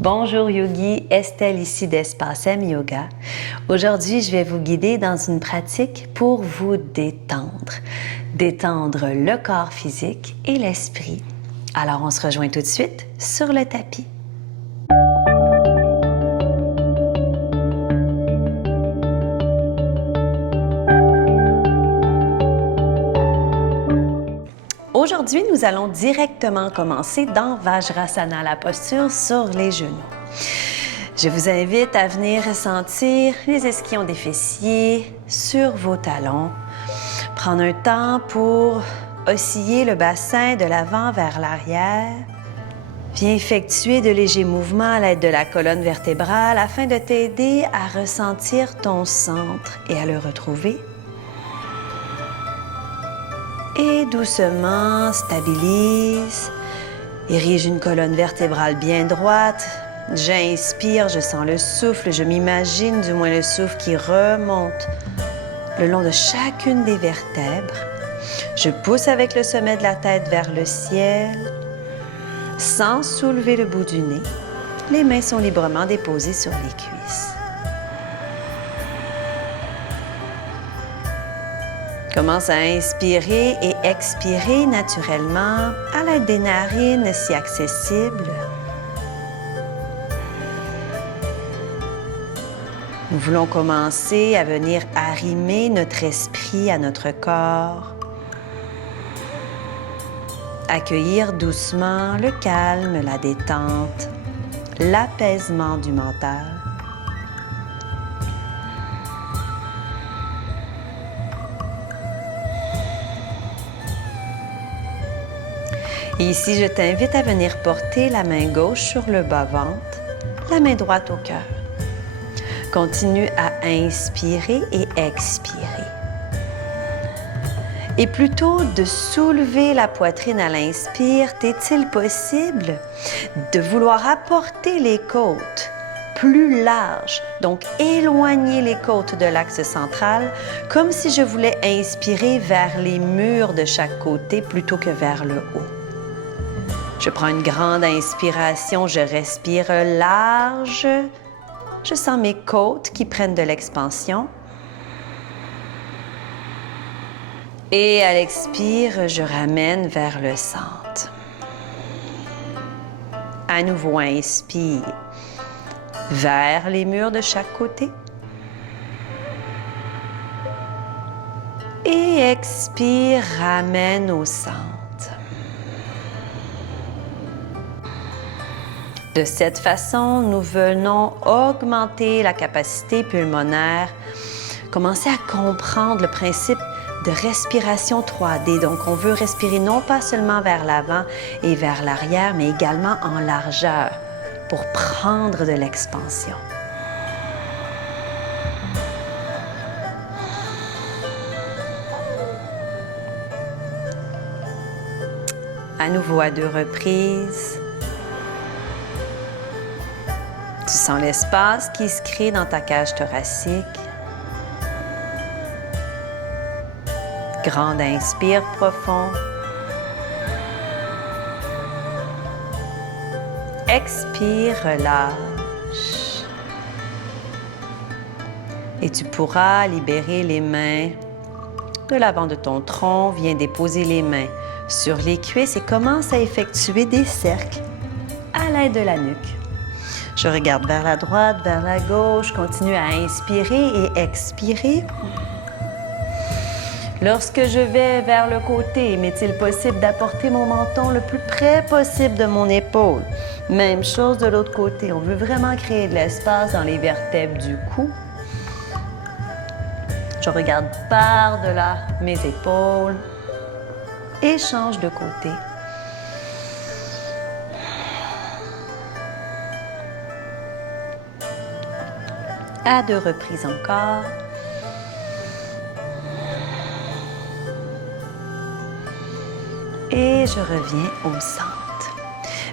Bonjour Yogi, Estelle ici d'Espace M Yoga. Aujourd'hui, je vais vous guider dans une pratique pour vous détendre. Détendre le corps physique et l'esprit. Alors, on se rejoint tout de suite sur le tapis. Aujourd'hui, nous allons directement commencer dans Vajrasana, la posture sur les genoux. Je vous invite à venir ressentir les ischions des fessiers sur vos talons. Prendre un temps pour osciller le bassin de l'avant vers l'arrière. Viens effectuer de légers mouvements à l'aide de la colonne vertébrale afin de t'aider à ressentir ton centre et à le retrouver. Et doucement, stabilise. Érige une colonne vertébrale bien droite. J'inspire, je sens le souffle, je m'imagine du moins le souffle qui remonte le long de chacune des vertèbres. Je pousse avec le sommet de la tête vers le ciel, sans soulever le bout du nez. Les mains sont librement déposées sur les cuisses. Commence à inspirer et expirer naturellement à l'aide des narines si accessibles. Nous voulons commencer à venir arrimer notre esprit à notre corps. Accueillir doucement le calme, la détente, l'apaisement du mental. Et ici, je t'invite à venir porter la main gauche sur le bas-ventre, la main droite au cœur. Continue à inspirer et expirer. Et plutôt de soulever la poitrine à l'inspire, t'est-il possible de vouloir apporter les côtes plus larges, donc éloigner les côtes de l'axe central, comme si je voulais inspirer vers les murs de chaque côté plutôt que vers le haut. Je prends une grande inspiration, je respire large. Je sens mes côtes qui prennent de l'expansion. Et à l'expire, je ramène vers le centre. À nouveau, inspire vers les murs de chaque côté. Et expire, ramène au centre. De cette façon, nous venons augmenter la capacité pulmonaire, commencer à comprendre le principe de respiration 3D. Donc, on veut respirer non pas seulement vers l'avant et vers l'arrière, mais également en largeur pour prendre de l'expansion. À nouveau à 2 reprises. Tu sens l'espace qui se crée dans ta cage thoracique. Grande inspire profond. Expire, relâche. Et tu pourras libérer les mains de l'avant de ton tronc. Viens déposer les mains sur les cuisses et commence à effectuer des cercles à l'aide de la nuque. Je regarde vers la droite, vers la gauche, continue à inspirer et expirer. Lorsque je vais vers le côté, m'est-il possible d'apporter mon menton le plus près possible de mon épaule? Même chose de l'autre côté. On veut vraiment créer de l'espace dans les vertèbres du cou. Je regarde par-delà mes épaules et change de côté. À 2 reprises encore. Et je reviens au centre.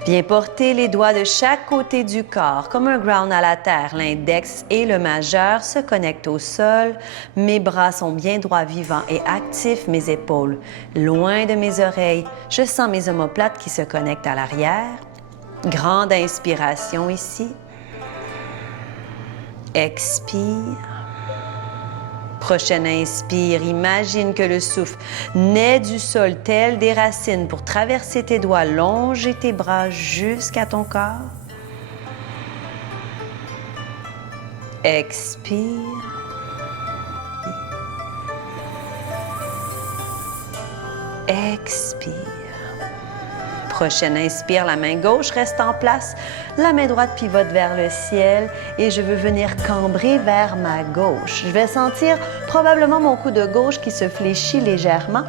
Viens porter les doigts de chaque côté du corps, comme un ground à la terre. L'index et le majeur se connectent au sol. Mes bras sont bien droits, vivants et actifs. Mes épaules loin de mes oreilles. Je sens mes omoplates qui se connectent à l'arrière. Grande inspiration ici. Expire. Prochaine inspire, imagine que le souffle naît du sol tel des racines pour traverser tes doigts, longer tes bras jusqu'à ton corps. Expire. Expire. Prochaine inspire, la main gauche reste en place, la main droite pivote vers le ciel et je veux venir cambrer vers ma gauche. Je vais sentir probablement mon coude gauche qui se fléchit légèrement.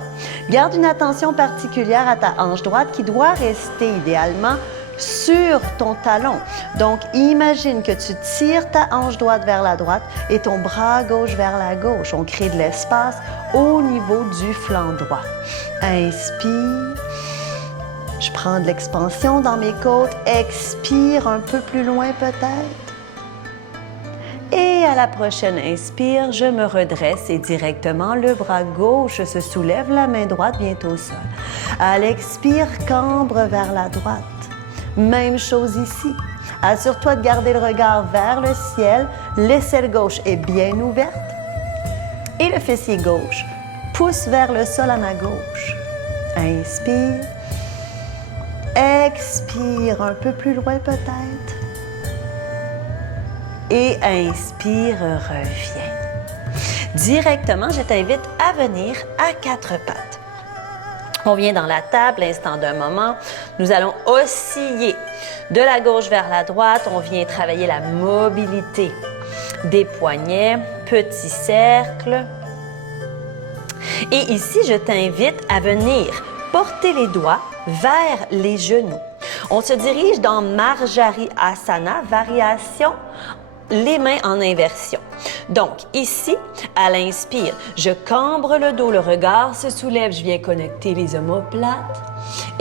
Garde une attention particulière à ta hanche droite qui doit rester idéalement sur ton talon. Donc, imagine que tu tires ta hanche droite vers la droite et ton bras gauche vers la gauche. On crée de l'espace au niveau du flanc droit. Inspire. Je prends de l'expansion dans mes côtes. Expire un peu plus loin peut-être. Et à la prochaine inspire, je me redresse et directement le bras gauche se soulève, la main droite vient au sol. À l'expire, cambre vers la droite. Même chose ici. Assure-toi de garder le regard vers le ciel. L'aisselle gauche est bien ouverte. Et le fessier gauche pousse vers le sol à ma gauche. Inspire. Expire un peu plus loin peut-être. Et inspire, reviens. Directement, je t'invite à venir à quatre pattes. On vient dans la table, l'instant d'un moment. Nous allons osciller de la gauche vers la droite. On vient travailler la mobilité des poignets, petit cercle. Et ici, je t'invite à venir porter les doigts vers les genoux. On se dirige dans Marjari Asana, variation, les mains en inversion. Donc, ici, à l'inspire, je cambre le dos, le regard se soulève, je viens connecter les omoplates.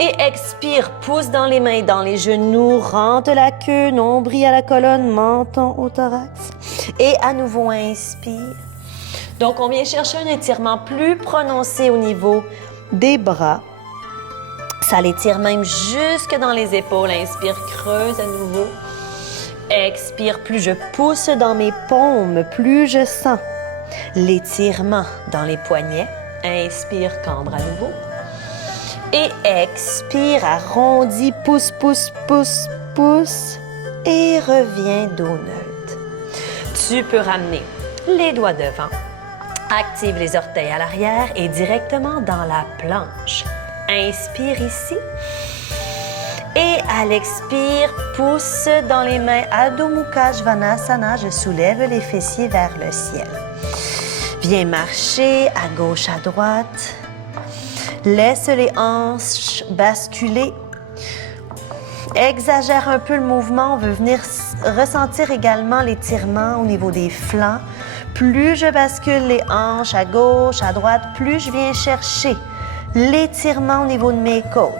Et expire, pousse dans les mains, dans les genoux, rentre la queue, nombril à la colonne, menton au thorax. Et à nouveau, inspire. Donc, on vient chercher un étirement plus prononcé au niveau des bras. Ça l'étire même jusque dans les épaules. Inspire, creuse à nouveau. Expire, plus je pousse dans mes paumes, plus je sens l'étirement dans les poignets. Inspire, cambre à nouveau. Et expire, arrondis, pousse, pousse, pousse, pousse. Et reviens dos neutre. Tu peux ramener les doigts devant. Active les orteils à l'arrière et directement dans la planche. Inspire ici. Et à l'expire, pousse dans les mains Adho Mukha Svanasana. Je soulève les fessiers vers le ciel. Viens marcher à gauche, à droite. Laisse les hanches basculer. Exagère un peu le mouvement. On veut venir ressentir également l'étirement au niveau des flancs. Plus je bascule les hanches à gauche, à droite, plus je viens chercher l'étirement au niveau de mes côtes.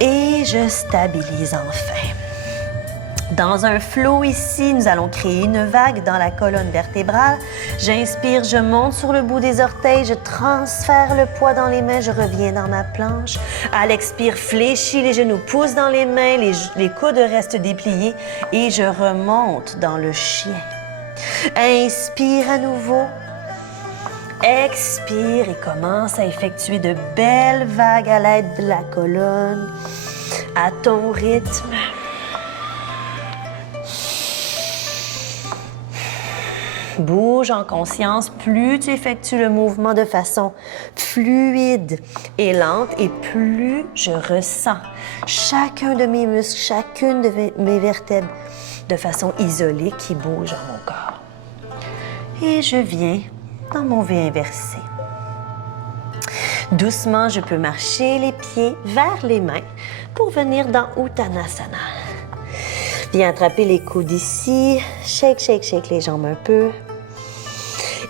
Et je stabilise enfin. Dans un flow ici, nous allons créer une vague dans la colonne vertébrale. J'inspire, je monte sur le bout des orteils, je transfère le poids dans les mains, je reviens dans ma planche. À l'expire, fléchis les genoux, pousse dans les mains, les coudes restent dépliés et je remonte dans le chien. Inspire à nouveau. Expire et commence à effectuer de belles vagues à l'aide de la colonne, à ton rythme. Bouge en conscience, plus tu effectues le mouvement de façon fluide et lente et plus je ressens chacun de mes muscles, chacune de mes vertèbres de façon isolée qui bouge dans mon corps. Et je viens dans mon V inversé. Doucement, je peux marcher les pieds vers les mains pour venir dans Uttanasana. Viens attraper les coudes ici. Shake, shake, shake les jambes un peu.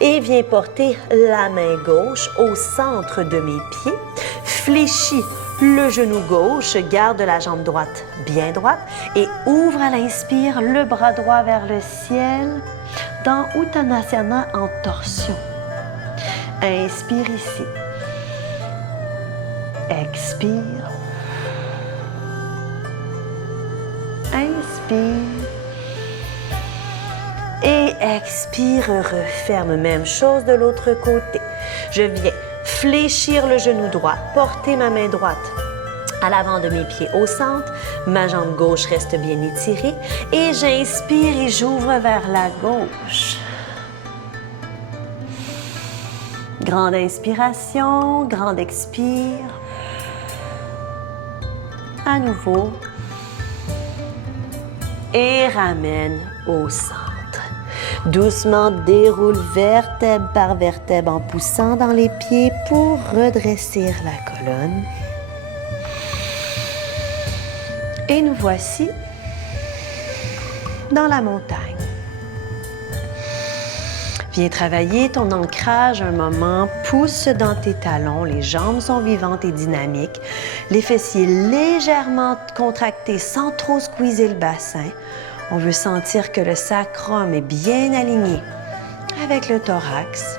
Et viens porter la main gauche au centre de mes pieds. Fléchis le genou gauche, garde la jambe droite bien droite et ouvre à l'inspire le bras droit vers le ciel dans Uttanasana en torsion. Inspire ici. Expire. Inspire. Et expire, referme. Même chose de l'autre côté. Je viens fléchir le genou droit, porter ma main droite à l'avant de mes pieds au centre. Ma jambe gauche reste bien étirée. Et j'inspire et j'ouvre vers la gauche. Grande inspiration, grande expire. À nouveau. Et ramène au centre. Doucement déroule vertèbre par vertèbre en poussant dans les pieds pour redresser la colonne. Et nous voici dans la montagne. Viens travailler ton ancrage un moment, pousse dans tes talons, les jambes sont vivantes et dynamiques, les fessiers légèrement contractés sans trop squeezer le bassin. On veut sentir que le sacrum est bien aligné avec le thorax.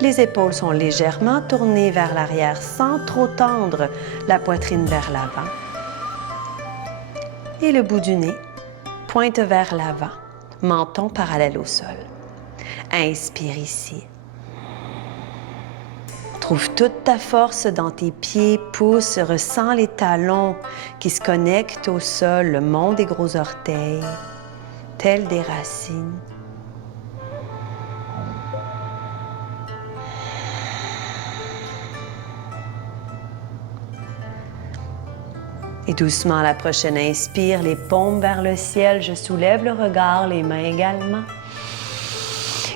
Les épaules sont légèrement tournées vers l'arrière sans trop tendre la poitrine vers l'avant. Et le bout du nez pointe vers l'avant, menton parallèle au sol. Inspire ici. Trouve toute ta force dans tes pieds, pousse, ressens les talons qui se connectent au sol, le mont des gros orteils, tels des racines. Et doucement, à la prochaine inspire, les paumes vers le ciel, je soulève le regard, les mains également.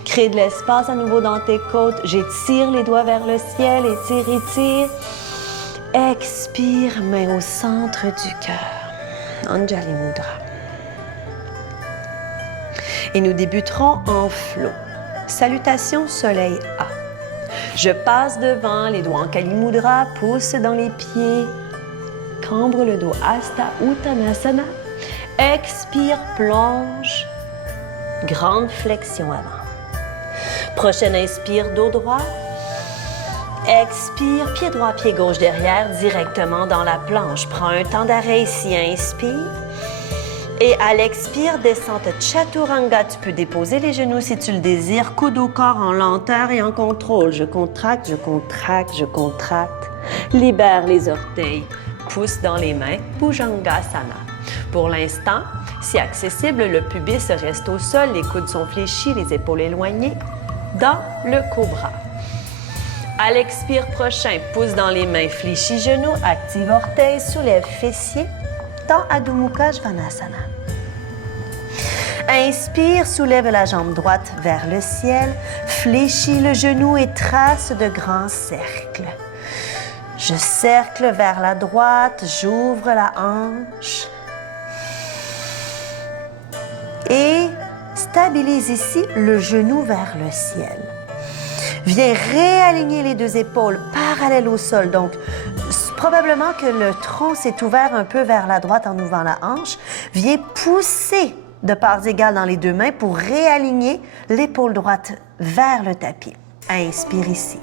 Crée de l'espace à nouveau dans tes côtes. J'étire les doigts vers le ciel. Étire, étire. Expire, main au centre du cœur. Anjali Mudra. Et nous débuterons en flow. Salutation soleil A. Je passe devant, les doigts en Kali Mudra, pousse dans les pieds. Cambre le dos, Hasta Uttanasana. Expire, plonge. Grande flexion avant. Prochaine inspire, dos droit. Expire, pied droit, pied gauche derrière, directement dans la planche. Prends un temps d'arrêt ici, inspire. Et à l'expire, descente Chaturanga. Tu peux déposer les genoux si tu le désires. Coude au corps en lenteur et en contrôle. Je contracte, je contracte, je contracte. Libère les orteils. Pousse dans les mains, Bhujangasana. Pour l'instant, si accessible, le pubis reste au sol, les coudes sont fléchis, les épaules éloignées. Dans le cobra. À l'expire prochain, pousse dans les mains, fléchis genoux, active orteils, soulève fessiers. Dans Adho Mukha Svanasana. Inspire, soulève la jambe droite vers le ciel, fléchis le genou et trace de grands cercles. Je cercle vers la droite, j'ouvre la hanche. Et stabilise ici le genou vers le ciel. Viens réaligner les deux épaules parallèles au sol. Donc, probablement que le tronc s'est ouvert un peu vers la droite en ouvrant la hanche. Viens pousser de parts égales dans les deux mains pour réaligner l'épaule droite vers le tapis. Inspire ici.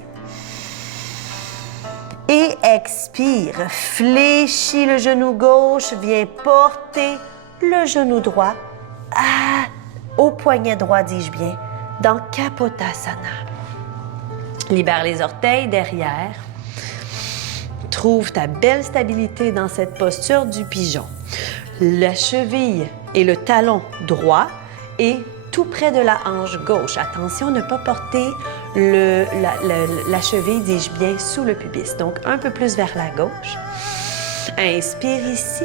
Et expire. Fléchis le genou gauche. Viens porter le genou droit au poignet droit, dis-je bien, dans Kapotasana. Libère les orteils derrière. Trouve ta belle stabilité dans cette posture du pigeon. La cheville et le talon droit est tout près de la hanche gauche. Attention, ne pas porter la cheville, dis-je bien, sous le pubis. Donc, un peu plus vers la gauche. Inspire ici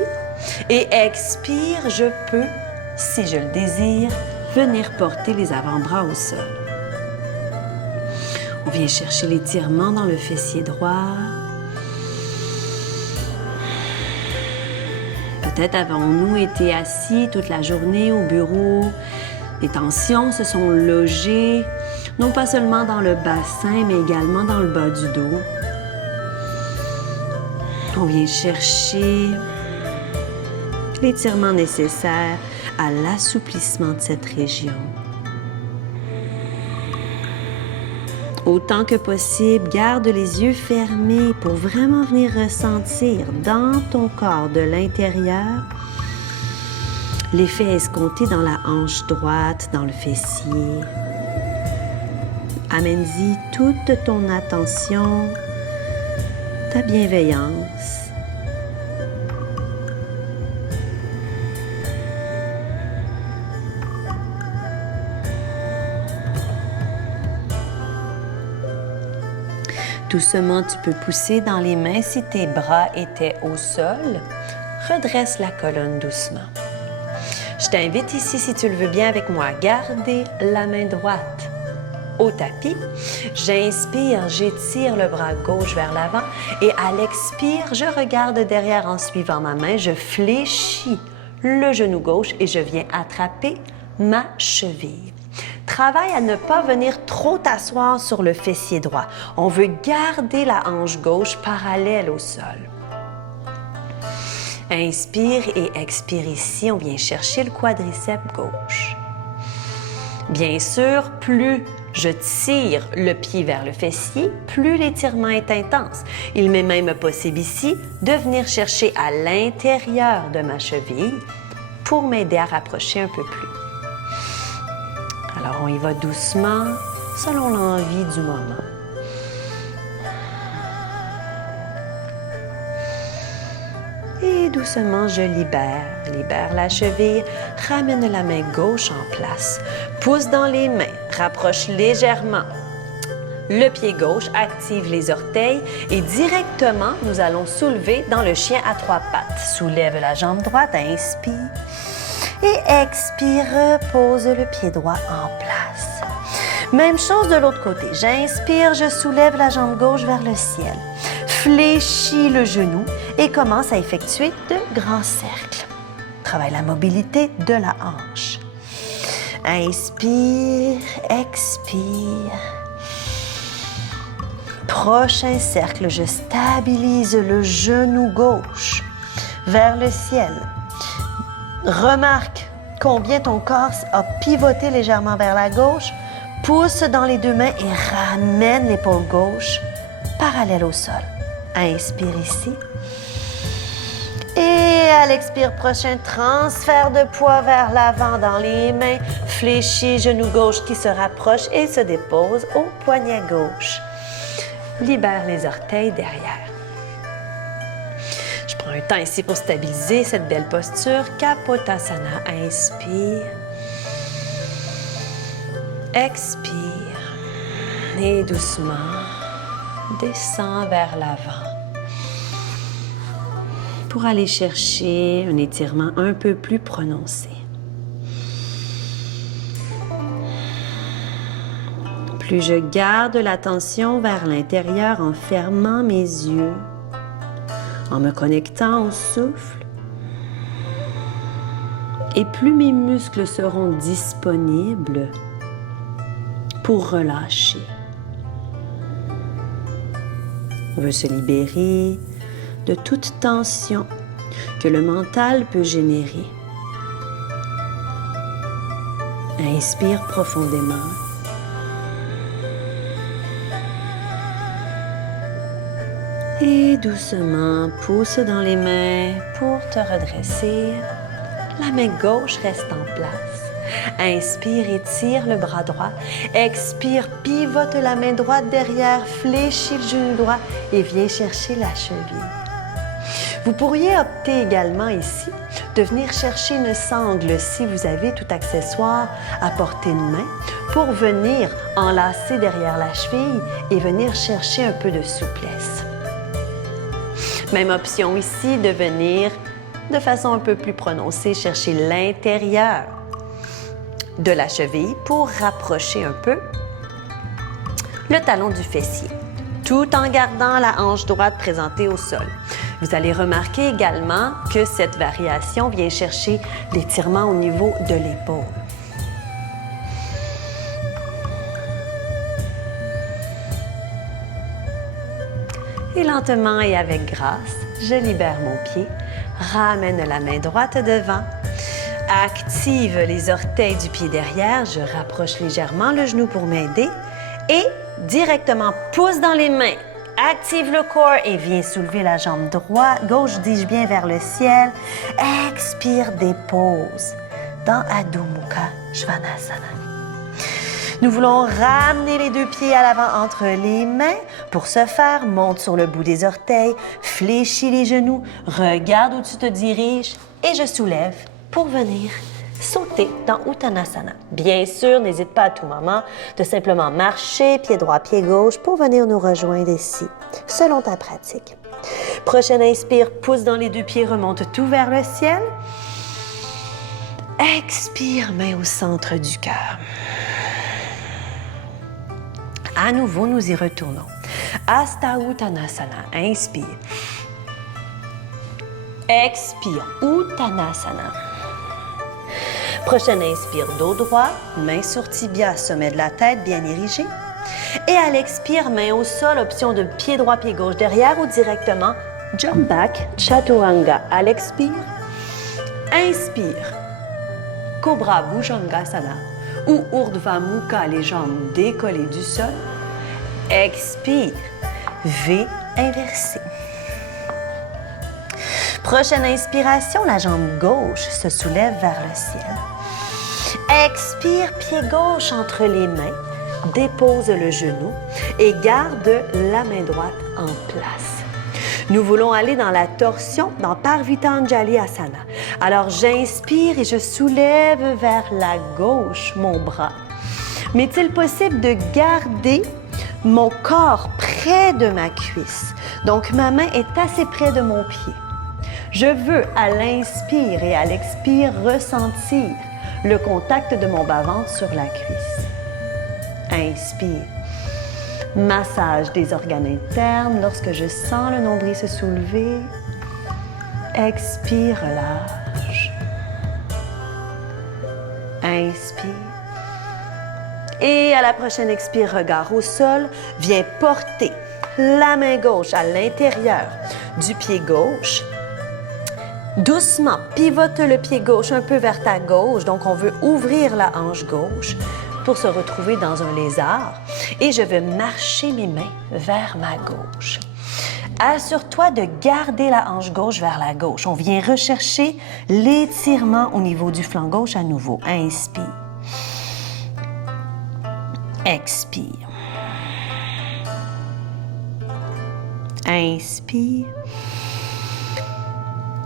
et expire, je peux, si je le désire, venir porter les avant-bras au sol. On vient chercher l'étirement dans le fessier droit. Peut-être avons-nous été assis toute la journée au bureau. Les tensions se sont logées, non pas seulement dans le bassin, mais également dans le bas du dos. On vient chercher l'étirement nécessaire à l'assouplissement de cette région. Autant que possible, garde les yeux fermés pour vraiment venir ressentir dans ton corps de l'intérieur l'effet escompté dans la hanche droite, dans le fessier. Amène-y toute ton attention, ta bienveillance. Doucement, tu peux pousser dans les mains si tes bras étaient au sol. Redresse la colonne doucement. Je t'invite ici, si tu le veux bien avec moi, à garder la main droite au tapis. J'inspire, j'étire le bras gauche vers l'avant et à l'expire, je regarde derrière en suivant ma main. Je fléchis le genou gauche et je viens attraper ma cheville. Travaille à ne pas venir trop t'asseoir sur le fessier droit. On veut garder la hanche gauche parallèle au sol. Inspire et expire ici. On vient chercher le quadriceps gauche. Bien sûr, plus je tire le pied vers le fessier, plus l'étirement est intense. Il m'est même possible ici de venir chercher à l'intérieur de ma cheville pour m'aider à rapprocher un peu plus. Alors, on y va doucement, selon l'envie du moment. Et doucement, je libère la cheville, ramène la main gauche en place, pousse dans les mains, rapproche légèrement le pied gauche, active les orteils et directement, nous allons soulever dans le chien à 3 pattes. Soulève la jambe droite, inspire. Et expire, repose le pied droit en place. Même chose de l'autre côté. J'inspire, je soulève la jambe gauche vers le ciel. Fléchis le genou et commence à effectuer de grands cercles. Travaille la mobilité de la hanche. Inspire, expire. Prochain cercle, je stabilise le genou gauche vers le ciel. Remarque combien ton corps a pivoté légèrement vers la gauche. Pousse dans les 2 mains et ramène l'épaule gauche parallèle au sol. Inspire ici. Et à l'expire prochain, transfert de poids vers l'avant dans les mains. Fléchis, genou gauche qui se rapproche et se dépose au poignet gauche. Libère les orteils derrière. Je prends un temps ici pour stabiliser cette belle posture. Kapotasana. Inspire. Expire. Et doucement, descends vers l'avant. Pour aller chercher un étirement un peu plus prononcé. Plus je garde l'attention vers l'intérieur en fermant mes yeux, en me connectant au souffle, et plus mes muscles seront disponibles pour relâcher. On veut se libérer de toute tension que le mental peut générer. Inspire profondément. Et doucement, pousse dans les mains pour te redresser. La main gauche reste en place. Inspire, étire le bras droit. Expire, pivote la main droite derrière, fléchis le genou droit et viens chercher la cheville. Vous pourriez opter également ici de venir chercher une sangle si vous avez tout accessoire à portée de main pour venir enlacer derrière la cheville et venir chercher un peu de souplesse. Même option ici de venir de façon un peu plus prononcée chercher l'intérieur de la cheville pour rapprocher un peu le talon du fessier, tout en gardant la hanche droite présentée au sol. Vous allez remarquer également que cette variation vient chercher l'étirement au niveau de l'épaule. Et lentement et avec grâce, je libère mon pied, ramène la main droite devant, active les orteils du pied derrière, je rapproche légèrement le genou pour m'aider et directement pousse dans les mains, active le corps et viens soulever la jambe droite, gauche, dis-je bien, vers le ciel. Expire, dépose dans Adho Mukha Svanasana. Nous voulons ramener les deux pieds à l'avant entre les mains. Pour ce faire, monte sur le bout des orteils, fléchis les genoux, regarde où tu te diriges et je soulève pour venir sauter dans Uttanasana. Bien sûr, n'hésite pas à tout moment de simplement marcher pied droit, pied gauche pour venir nous rejoindre ici, selon ta pratique. Prochaine inspire, pousse dans les deux pieds, remonte tout vers le ciel. Expire, main au centre du cœur. À nouveau, nous y retournons. Hasta Uttanasana. Inspire. Expire. Uttanasana. Prochaine inspire, dos droit, main sur tibia, sommet de la tête bien érigé. Et à l'expire, main au sol, option de pied droit, pied gauche derrière ou directement jump back, chaturanga. À l'expire, inspire. Cobra Bhujangasana ou Urdhva Mukha, les jambes décollées du sol. Expire, V inversé. Prochaine inspiration, la jambe gauche se soulève vers le ciel. Expire, pied gauche entre les mains, dépose le genou et garde la main droite en place. Nous voulons aller dans la torsion, dans Parvitanjali Asana. Alors, j'inspire et je soulève vers la gauche mon bras. M'est-il possible de garder mon corps près de ma cuisse? Donc, ma main est assez près de mon pied. Je veux, à l'inspire et à l'expire, ressentir le contact de mon bas-ventre sur la cuisse. Inspire. Massage des organes internes lorsque je sens le nombril se soulever. Expire, relâche. Inspire. Et à la prochaine expire, regard au sol, viens porter la main gauche à l'intérieur du pied gauche. Doucement, pivote le pied gauche un peu vers ta gauche. Donc, on veut ouvrir la hanche gauche pour se retrouver dans un lézard. Et je vais marcher mes mains vers ma gauche. Assure-toi de garder la hanche gauche vers la gauche. On vient rechercher l'étirement au niveau du flanc gauche à nouveau. Inspire. Expire. Inspire.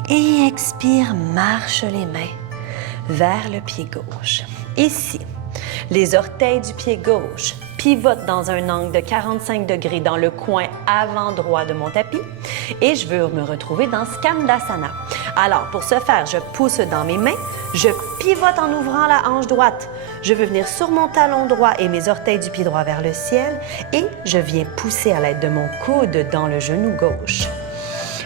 Et expire, marche les mains vers le pied gauche. Ici, les orteils du pied gauche pivotent dans un angle de 45 degrés dans le coin avant droit de mon tapis et je veux me retrouver dans Skandasana. Alors, pour ce faire, je pousse dans mes mains, je pivote en ouvrant la hanche droite. Je veux venir sur mon talon droit et mes orteils du pied droit vers le ciel et je viens pousser à l'aide de mon coude dans le genou gauche.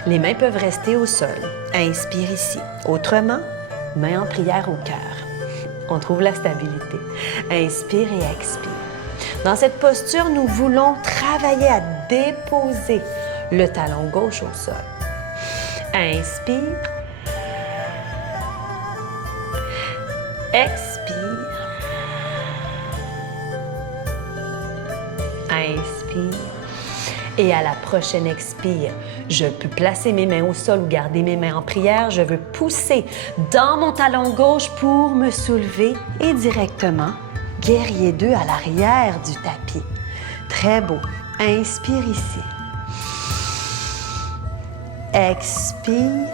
Les mains peuvent rester au sol. Inspire ici. Autrement, main en prière au cœur. On trouve la stabilité. Inspire et expire. Dans cette posture, nous voulons travailler à déposer le talon gauche au sol. Inspire. Expire. Inspire. Et à la prochaine expire, je peux placer mes mains au sol ou garder mes mains en prière. Je veux pousser dans mon talon gauche pour me soulever et directement, guerrier 2 à l'arrière du tapis. Très beau. Inspire ici. Expire.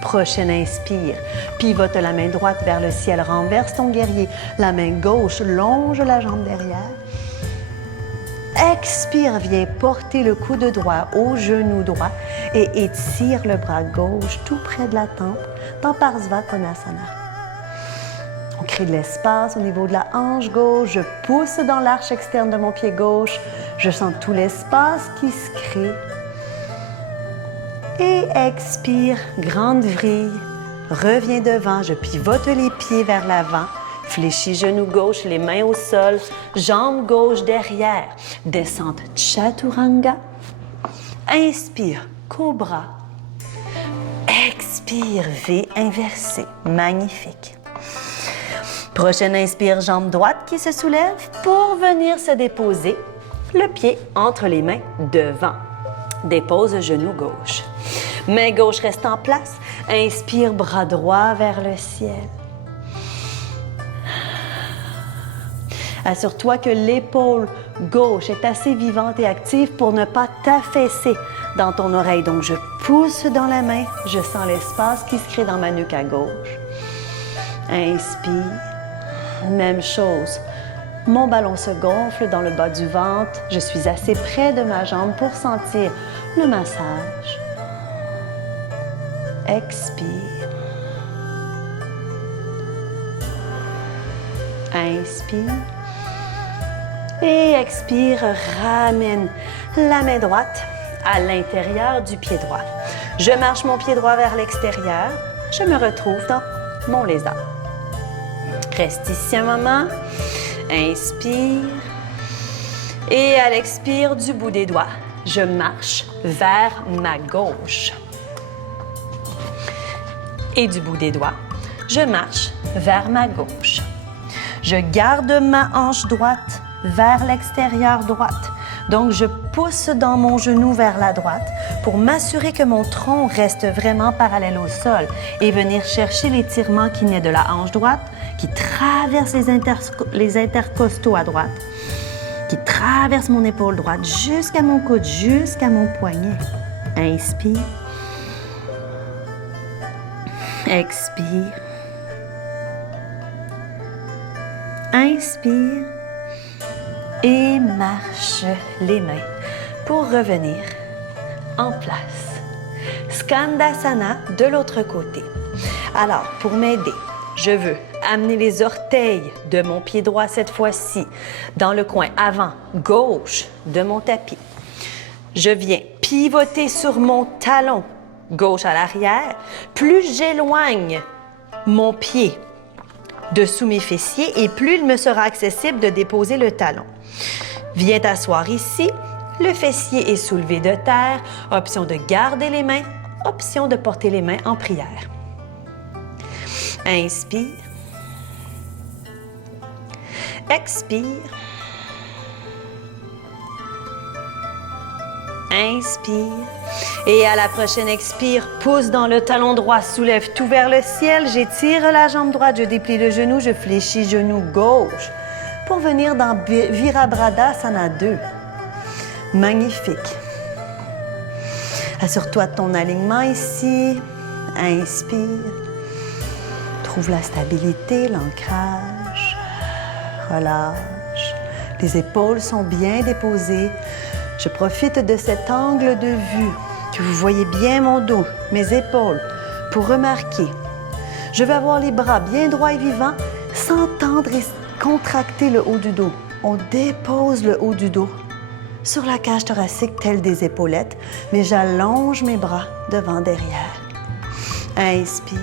Prochaine inspire. Pivote la main droite vers le ciel, renverse ton guerrier. La main gauche longe la jambe derrière. Expire, viens porter le coude droit au genou droit et étire le bras gauche tout près de la tempe dans Parsva Konasana. On crée de l'espace au niveau de la hanche gauche. Je pousse dans l'arche externe de mon pied gauche. Je sens tout l'espace qui se crée. Et expire, grande vrille. Reviens devant, je pivote les pieds vers l'avant. Fléchis genou gauche, les mains au sol, jambe gauche derrière. Descente chaturanga. Inspire, cobra. Expire, V inversé. Magnifique. Prochaine inspire, jambe droite qui se soulève pour venir se déposer le pied entre les mains devant. Dépose genou gauche. Main gauche reste en place. Inspire, bras droit vers le ciel. Assure-toi que l'épaule gauche est assez vivante et active pour ne pas t'affaisser dans ton oreille. Donc, je pousse dans la main. Je sens l'espace qui se crée dans ma nuque à gauche. Inspire. Même chose. Mon ballon se gonfle dans le bas du ventre. Je suis assez près de ma jambe pour sentir le massage. Expire. Inspire. Et expire, ramène la main droite à l'intérieur du pied droit. Je marche mon pied droit vers l'extérieur. Je me retrouve dans mon lézard. Reste ici un moment. Inspire. Et à l'expire du bout des doigts, je marche vers ma gauche. Et du bout des doigts, je marche vers ma gauche. Je garde ma hanche droite vers l'extérieur droite. Donc, je pousse dans mon genou vers la droite pour m'assurer que mon tronc reste vraiment parallèle au sol et venir chercher l'étirement qui naît de la hanche droite, qui traverse les intercostaux à droite, qui traverse mon épaule droite jusqu'à mon coude, jusqu'à mon poignet. Inspire. Expire. Inspire. Et marche les mains pour revenir en place. Skandasana de l'autre côté. Alors, pour m'aider, je veux amener les orteils de mon pied droit cette fois-ci dans le coin avant gauche de mon tapis. Je viens pivoter sur mon talon gauche à l'arrière. Plus j'éloigne mon pied dessous mes fessiers et plus il me sera accessible de déposer le talon. Viens t'asseoir ici. Le fessier est soulevé de terre. Option de garder les mains. Option de porter les mains en prière. Inspire. Expire. Inspire. Et à la prochaine expire, pousse dans le talon droit, soulève tout vers le ciel. J'étire la jambe droite, je déplie le genou, je fléchis genou gauche pour venir dans Virabhadasana 2. Magnifique. Assure-toi de ton alignement ici. Inspire. Trouve la stabilité, l'ancrage. Relâche. Les épaules sont bien déposées. Je profite de cet angle de vue, que vous voyez bien mon dos, mes épaules, pour remarquer. Je vais avoir les bras bien droits et vivants, sans tendre et contracter le haut du dos. On dépose le haut du dos sur la cage thoracique telle des épaulettes, mais j'allonge mes bras devant, derrière. Inspire,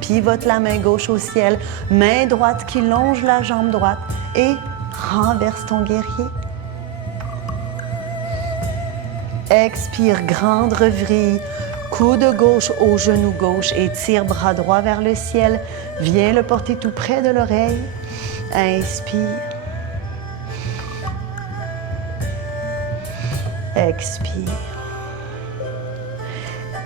pivote la main gauche au ciel, main droite qui longe la jambe droite et renverse ton guerrier. Expire, grande revrille, coude gauche au genou gauche, étire bras droit vers le ciel. Viens le porter tout près de l'oreille. Inspire. Expire.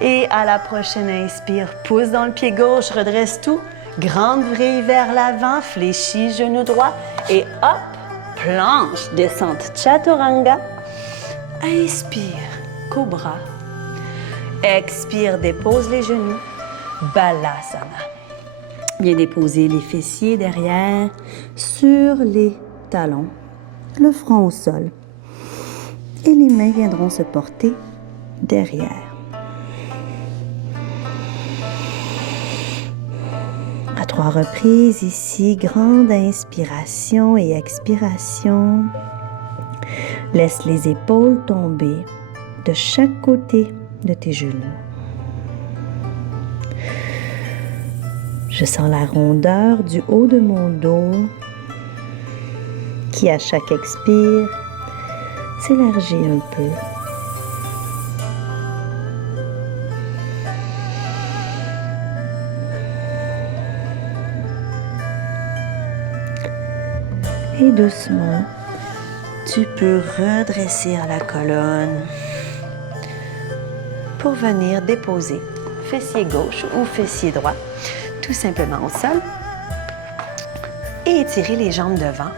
Et à la prochaine inspire, pousse dans le pied gauche, redresse tout. Grande vrille vers l'avant, fléchis genou droit et hop, planche, descente chaturanga. Inspire, cobra. Expire, dépose les genoux. Balasana. Viens déposer les fessiers derrière sur les talons, le front au sol. Et les mains viendront se porter derrière. À 3 reprises ici, grande inspiration et expiration. Laisse les épaules tomber de chaque côté de tes genoux. Je sens la rondeur du haut de mon dos qui, à chaque expire, s'élargit un peu. Et doucement, Tu peux redresser la colonne pour venir déposer fessier gauche ou fessier droit, tout simplement au sol, et étirer les jambes devant.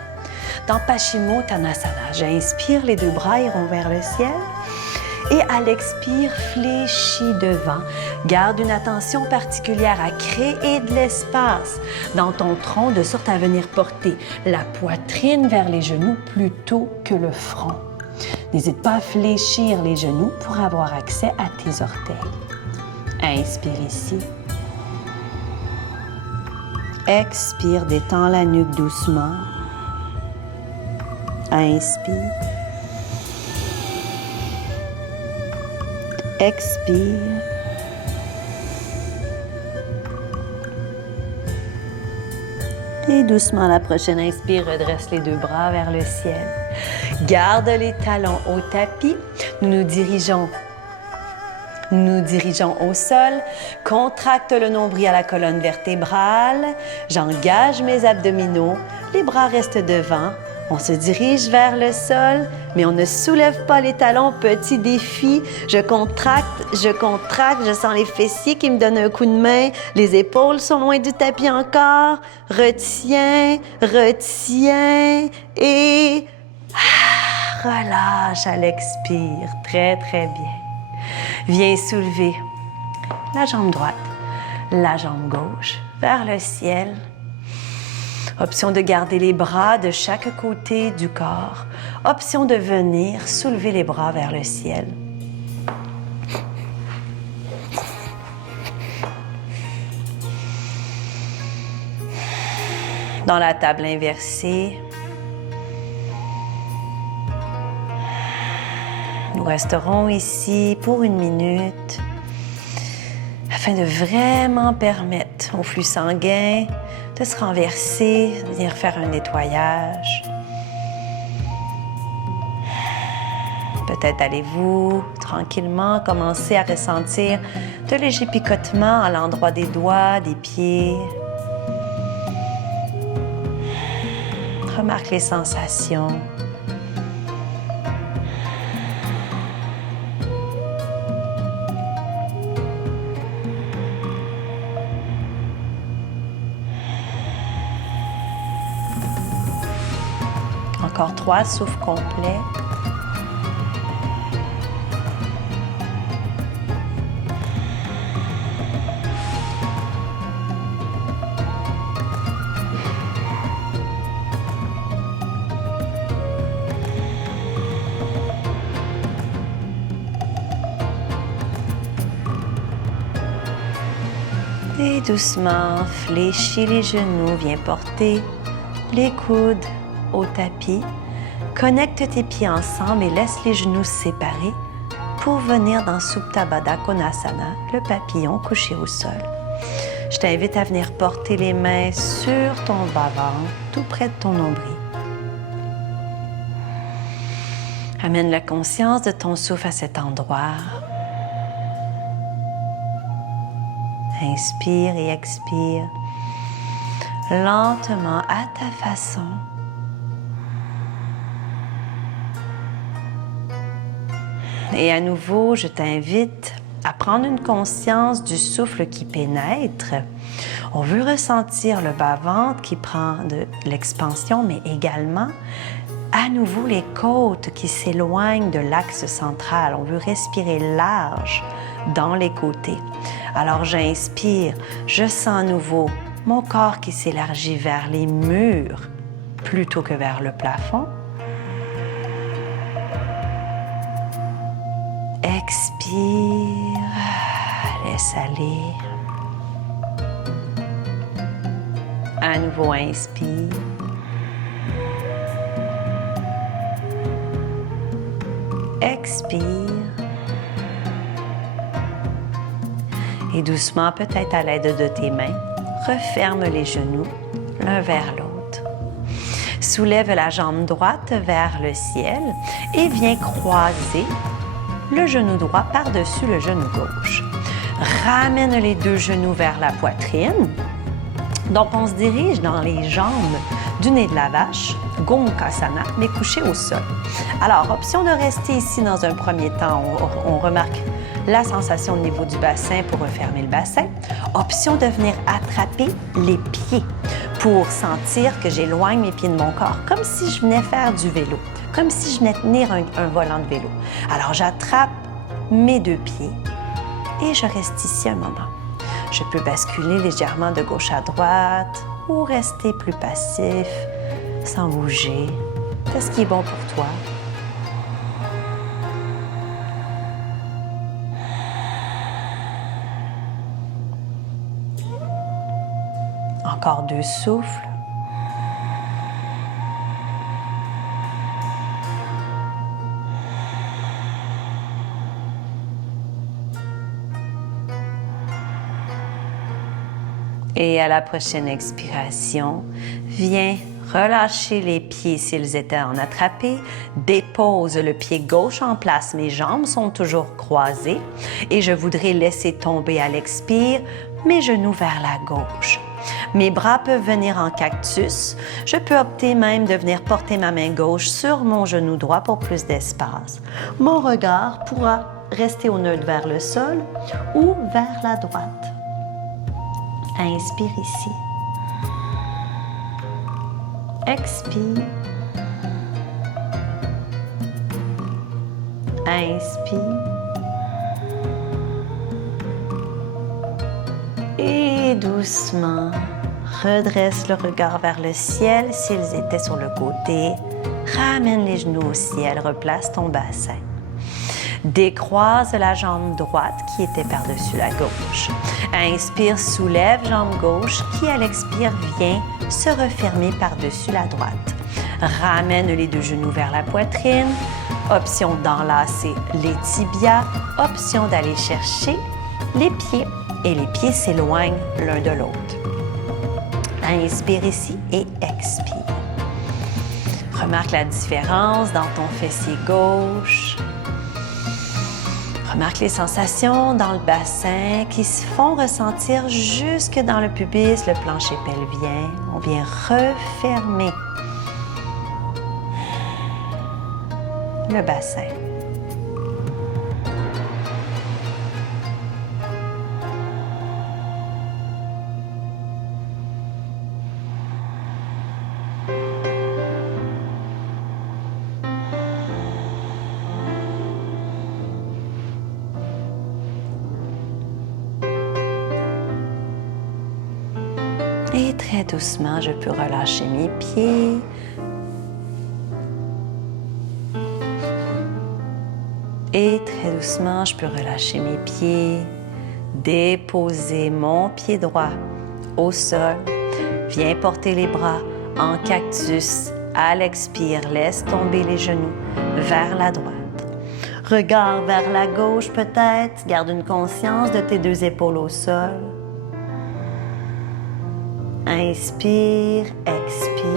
Dans Paschimottanasana, j'inspire, les deux bras iront vers le ciel. Et à l'expire, fléchis devant. Garde une attention particulière à créer de l'espace dans ton tronc de sorte à venir porter la poitrine vers les genoux plutôt que le front. N'hésite pas à fléchir les genoux pour avoir accès à tes orteils. Inspire ici. Expire, détends la nuque doucement. Inspire. Expire. Et doucement, la prochaine inspire, redresse les deux bras vers le ciel. Garde les talons au tapis. Nous nous dirigeons au sol. Contracte le nombril à la colonne vertébrale. J'engage mes abdominaux. Les bras restent devant. On se dirige vers le sol, mais on ne soulève pas les talons. Petit défi. Je contracte, je sens les fessiers qui me donnent un coup de main. Les épaules sont loin du tapis encore. Retiens et relâche à l'expire. Très, très bien. Viens soulever la jambe droite, la jambe gauche vers le ciel. Option de garder les bras de chaque côté du corps. Option de venir soulever les bras vers le ciel. Dans la table inversée, nous resterons ici pour 1 minute afin de vraiment permettre au flux sanguin de se renverser, de venir faire un nettoyage. Peut-être allez-vous tranquillement commencer à ressentir de légers picotements à l'endroit des doigts, des pieds. Remarque les sensations. Encore 3 souffles complets. Et doucement, fléchis les genoux, viens porter les coudes au tapis. Connecte tes pieds ensemble et laisse les genoux séparés pour venir dans Supta Baddha Konasana, le papillon couché au sol. Je t'invite à venir porter les mains sur ton bas-ventre, tout près de ton nombril. Amène la conscience de ton souffle à cet endroit. Inspire et expire lentement à ta façon. Et à nouveau, je t'invite à prendre une conscience du souffle qui pénètre. On veut ressentir le bas-ventre qui prend de l'expansion, mais également, à nouveau, les côtes qui s'éloignent de l'axe central. On veut respirer large dans les côtés. Alors, j'inspire, je sens à nouveau mon corps qui s'élargit vers les murs plutôt que vers le plafond. Expire, laisse aller. À nouveau, inspire. Expire. Et doucement, peut-être à l'aide de tes mains, referme les genoux l'un vers l'autre. Soulève la jambe droite vers le ciel et viens croiser le genou droit par-dessus le genou gauche. Ramène les deux genoux vers la poitrine. Donc, on se dirige dans les jambes du nez de la vache, Gomukhasana, mais couché au sol. Alors, option de rester ici dans un premier temps, on remarque la sensation au niveau du bassin pour refermer le bassin. Option de venir attraper les pieds pour sentir que j'éloigne mes pieds de mon corps, comme si je venais faire du vélo, comme si je venais tenir un volant de vélo. Alors, j'attrape mes deux pieds et je reste ici un moment. Je peux basculer légèrement de gauche à droite ou rester plus passif, sans bouger. Fais ce qui est bon pour toi. Encore 2 souffles. Et à la prochaine expiration, viens relâcher les pieds s'ils étaient en attrapés. Dépose le pied gauche en place. Mes jambes sont toujours croisées et je voudrais laisser tomber à l'expire mes genoux vers la gauche. Mes bras peuvent venir en cactus. Je peux opter même de venir porter ma main gauche sur mon genou droit pour plus d'espace. Mon regard pourra rester au neutre vers le sol ou vers la droite. Inspire ici. Expire. Inspire. Et doucement, redresse le regard vers le ciel s'ils étaient sur le côté. Ramène les genoux au ciel, replace ton bassin. Décroise la jambe droite qui était par-dessus la gauche. Inspire, soulève jambe gauche qui, à l'expire, vient se refermer par-dessus la droite. Ramène les 2 genoux vers la poitrine. Option d'enlacer les tibias. Option d'aller chercher les pieds. Et les pieds s'éloignent l'un de l'autre. Inspire ici et expire. Remarque la différence dans ton fessier gauche. Remarque les sensations dans le bassin qui se font ressentir jusque dans le pubis, le plancher pelvien. On vient refermer le bassin. Et très doucement, je peux relâcher mes pieds. Et très doucement, je peux relâcher mes pieds. Déposer mon pied droit au sol. Viens porter les bras en cactus. À l'expire, laisse tomber les genoux vers la droite. Regard vers la gauche peut-être. Garde une conscience de tes 2 épaules au sol. Inspire, expire.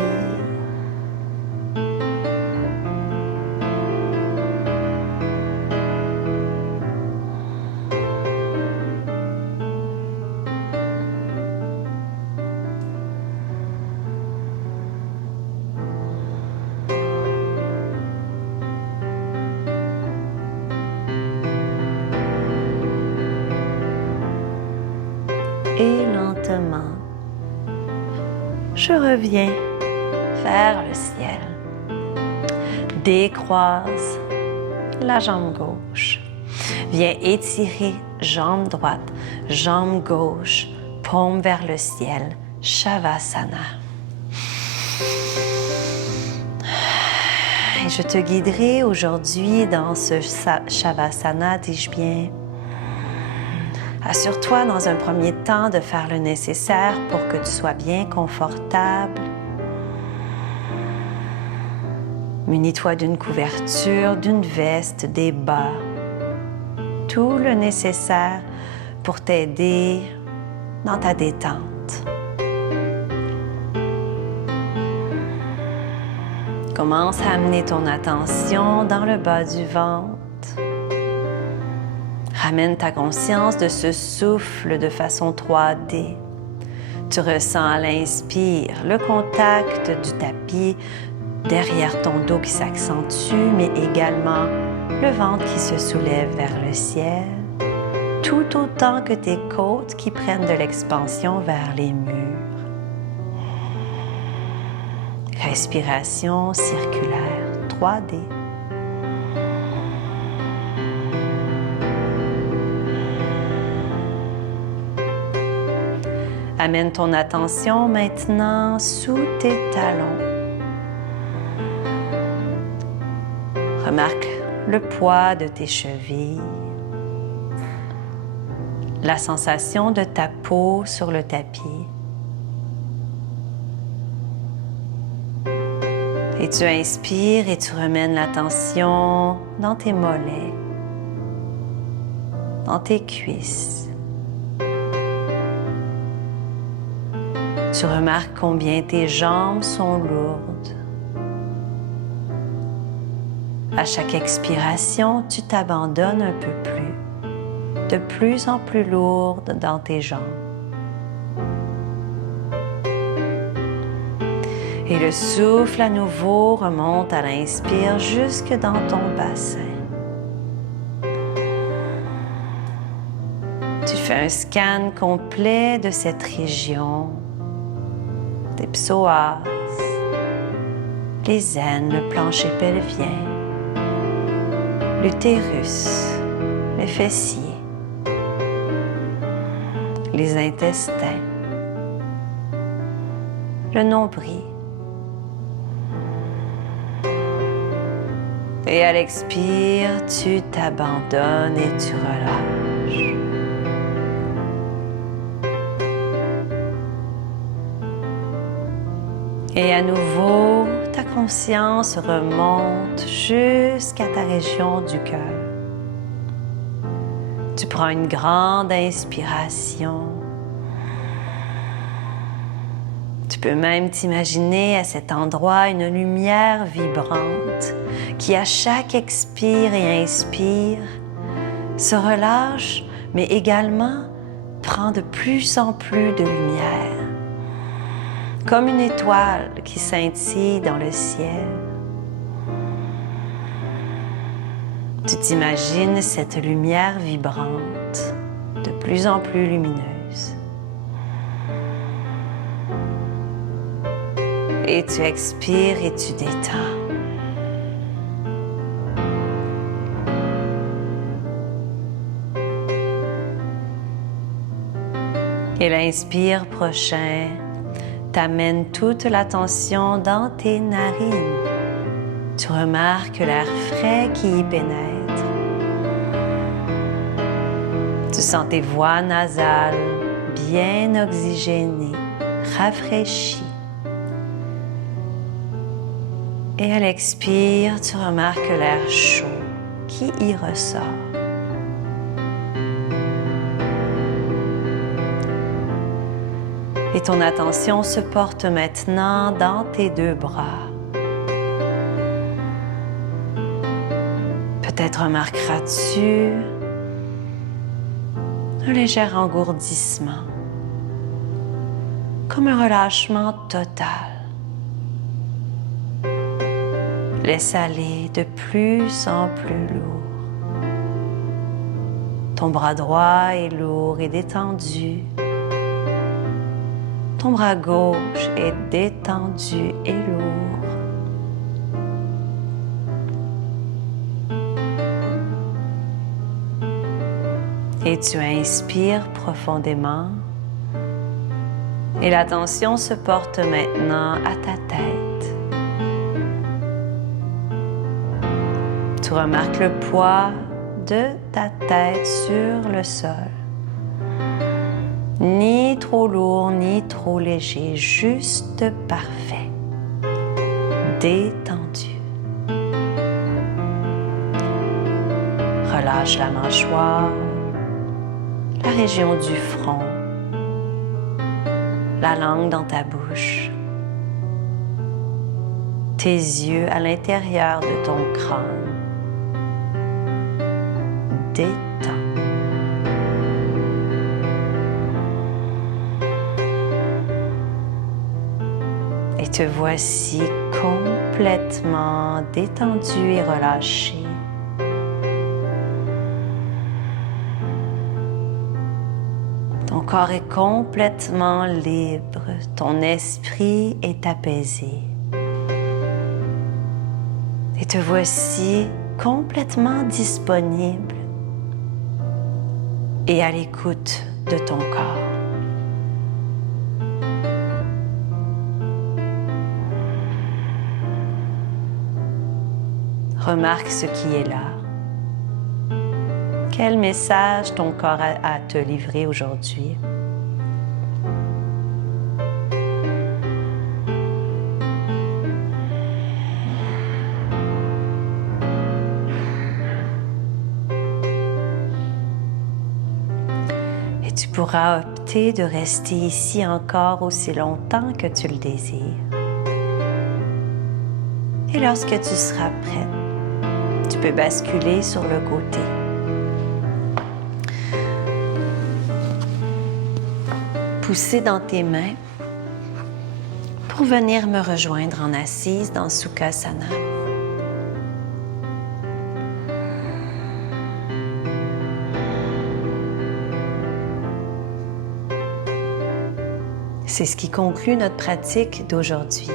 Et lentement, je reviens vers le ciel. Décroise la jambe gauche. Viens étirer jambe droite, jambe gauche, paume vers le ciel. Shavasana. Et je te guiderai aujourd'hui dans ce Shavasana, dis-je bien. Assure-toi dans un premier temps de faire le nécessaire pour que tu sois bien confortable. Munis-toi d'une couverture, d'une veste, des bas. Tout le nécessaire pour t'aider dans ta détente. Commence à amener ton attention dans le bas du ventre. Ramène ta conscience de ce souffle de façon 3D. Tu ressens à l'inspire le contact du tapis derrière ton dos qui s'accentue, mais également le ventre qui se soulève vers le ciel, tout autant que tes côtes qui prennent de l'expansion vers les murs. Respiration circulaire 3D. Amène ton attention maintenant sous tes talons. Remarque le poids de tes chevilles, la sensation de ta peau sur le tapis. Et tu inspires et tu ramènes l'attention dans tes mollets, dans tes cuisses. Tu remarques combien tes jambes sont lourdes. À chaque expiration, tu t'abandonnes un peu plus, de plus en plus lourde dans tes jambes. Et le souffle à nouveau remonte à l'inspire jusque dans ton bassin. Tu fais un scan complet de cette région, des psoas, les aines, le plancher pelvien, l'utérus, les fessiers, les intestins, le nombril. Et à l'expire, tu t'abandonnes et tu relâches. Et à nouveau, ta conscience remonte jusqu'à ta région du cœur. Tu prends une grande inspiration. Tu peux même t'imaginer à cet endroit une lumière vibrante qui, à chaque expire et inspire, se relâche, mais également prend de plus en plus de lumière. Comme une étoile qui scintille dans le ciel. Tu t'imagines cette lumière vibrante, de plus en plus lumineuse. Et tu expires et tu détends. Et l'inspire prochain t'amène toute l'attention dans tes narines. Tu remarques l'air frais qui y pénètre. Tu sens tes voies nasales bien oxygénées, rafraîchies. Et à l'expire, tu remarques l'air chaud qui y ressort. Et ton attention se porte maintenant dans tes deux bras. Peut-être remarqueras-tu un léger engourdissement, comme un relâchement total. Laisse aller de plus en plus lourd. Ton bras droit est lourd et détendu. Ton bras gauche est détendu et lourd. Et tu inspires profondément. Et l'attention se porte maintenant à ta tête. Tu remarques le poids de ta tête sur le sol. Ni trop lourd, ni trop léger, juste parfait. Détendu. Relâche la mâchoire, la région du front, la langue dans ta bouche, tes yeux à l'intérieur de ton crâne. Détends. Et te voici complètement détendu et relâché. Ton corps est complètement libre, ton esprit est apaisé. Et te voici complètement disponible et à l'écoute de ton corps. Remarque ce qui est là. Quel message ton corps a à te livrer aujourd'hui? Et tu pourras opter de rester ici encore aussi longtemps que tu le désires. Et lorsque tu seras prête, tu peux basculer sur le côté. Pousser dans tes mains pour venir me rejoindre en assise dans Sukhasana. C'est ce qui conclut notre pratique d'aujourd'hui.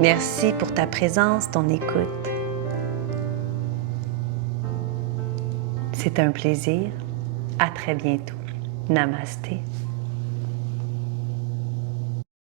Merci pour ta présence, ton écoute. C'est un plaisir. À très bientôt. Namasté.